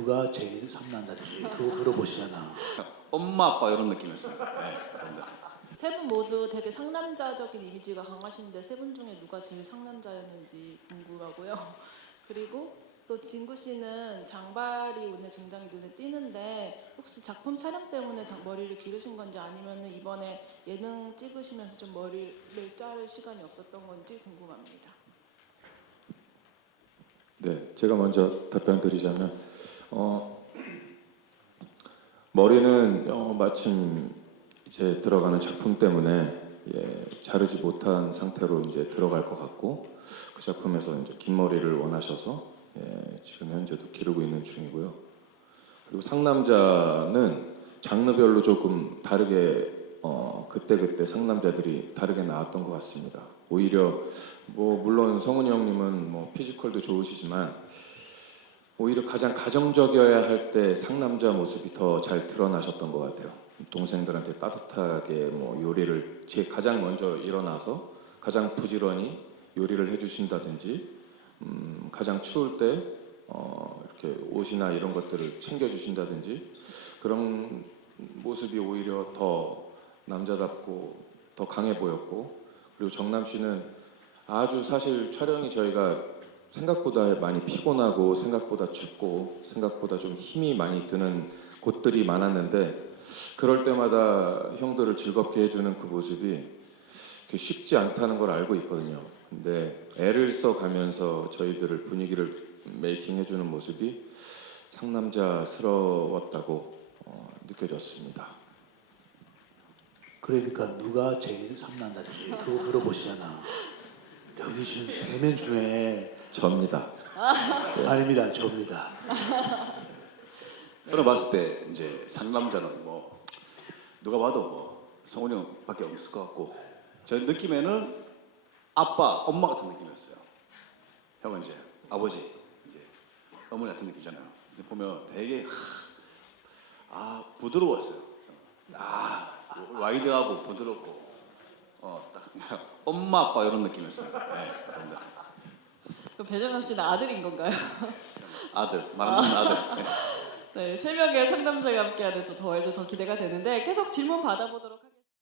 누가 제일 상남자지? 그거 물어보시잖아. 엄마 아빠 이런 느낌이었어요. 네, 감사합니다. 세 분 모두 되게 상남자적인 이미지가 강하신데 세 분 중에 누가 제일 상남자였는지 궁금하고요. 그리고 또 진구 씨는 장발이 오늘 굉장히 눈에 띄는데 혹시 작품 촬영 때문에 장- 머리를 기르신 건지 아니면 이번에 예능 찍으시면서 좀 머리를 자를 시간이 없었던 건지 궁금합니다. 네, 제가 먼저 답변 드리자면 어, 머리는 어, 마침 이제 들어가는 작품 때문에 예, 자르지 못한 상태로 이제 들어갈 것 같고 그 작품에서 이제 긴 머리를 원하셔서 예, 지금 현재도 기르고 있는 중이고요. 그리고 상남자는 장르별로 조금 다르게 어, 그때 그때 상남자들이 다르게 나왔던 것 같습니다. 오히려 뭐 물론 성훈이 형님은 뭐 피지컬도 좋으시지만 오히려 가장 가정적이어야 할 때 상남자 모습이 더 잘 드러나셨던 것 같아요. 동생들한테 따뜻하게 뭐 요리를 제 가장 먼저 일어나서 가장 부지런히 요리를 해주신다든지 음, 가장 추울 때 어, 이렇게 옷이나 이런 것들을 챙겨주신다든지 그런 모습이 오히려 더 남자답고 더 강해 보였고 그리고 정남 씨는 아주 사실 촬영이 저희가 생각보다 많이 피곤하고 생각보다 춥고 생각보다 좀 힘이 많이 드는 곳들이 많았는데 그럴 때마다 형들을 즐겁게 해주는 그 모습이 쉽지 않다는 걸 알고 있거든요. 근데 애를 써가면서 저희들을 분위기를 메이킹 해주는 모습이 상남자스러웠다고 어, 느껴졌습니다. 그러니까 누가 제일 상남자지? 그거 물어보시잖아. 여기 지금 세명 중에 접니다. 아닙니다, 저입니다. 저는 봤을 때 이제 상남자는 뭐 누가 봐도 뭐 성훈이 형밖에 없을 것 같고 저 느낌에는 아빠, 엄마 같은 느낌이었어요. 형은 이제 아버지, 이제 어머니 같은 느낌이잖아요. 이제 보면 되게 하, 아 부드러웠어요. 아 와이드하고 부드럽고 어딱 엄마 아빠 이런 느낌이었어요. 네, 감사합니다. 그럼 배정남 씨는 아들인 건가요? 아들 말하는 아 들. 네. 네, 세 명의 상남자가 함께하는 또 더해도 더 기대가 되는데 계속 질문 받아보도록 하겠습니다.